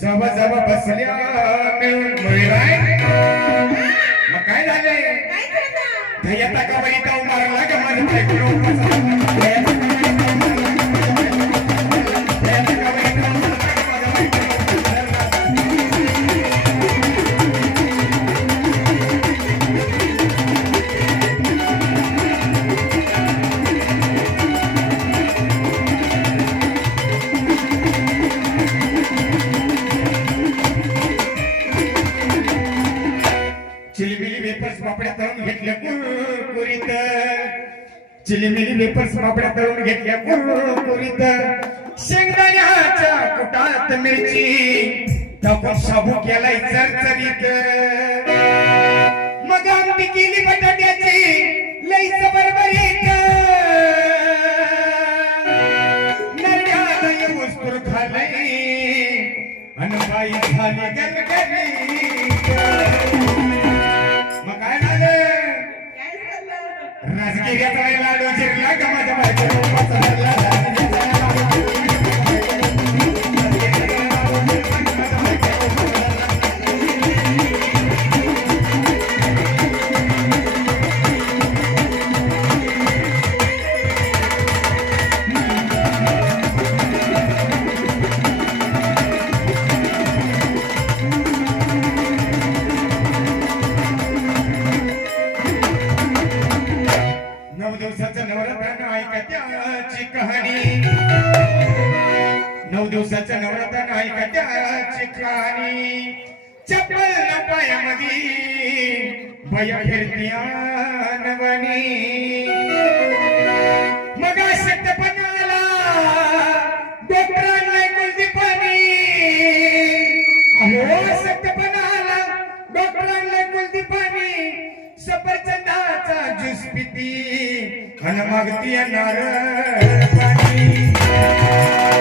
जव जव बसल्या मिळून मुळीराय मग काय करता? धयता का वैता उमारला का माझं तळून घेतल्या कुरकुरीत चिलिमिली वेपर्स पापड्या तळून घेतल्या. कुरकुरीत. शेंगदाण्याच्या कुटात मिरची. टाकून शाबू केलाय चरचरीत. मग आमटी केली बटाट्याची. लई बरबरीत नरड्याला ये वस्तूर खालय आणि बाई झाली गरगरीत. கையில் நடுவச்சிருந்தா கமா கமா नऊ दिवसाचं नवरात्र ऐकत्याची कहाणी नऊ दिवसाचं नवरात्र ऐकत्याची कहाणी चप्पल न पायामध्ये बया फिरत्या नवनी मग शक्तपणाला डॉक्टरांना कुलदीपानी. अहो शक्तपणाला डॉक्टरांना कुलदीपानी. सफरचंदाचा सफरचंद पिती. आणि मग नारळ पाणी.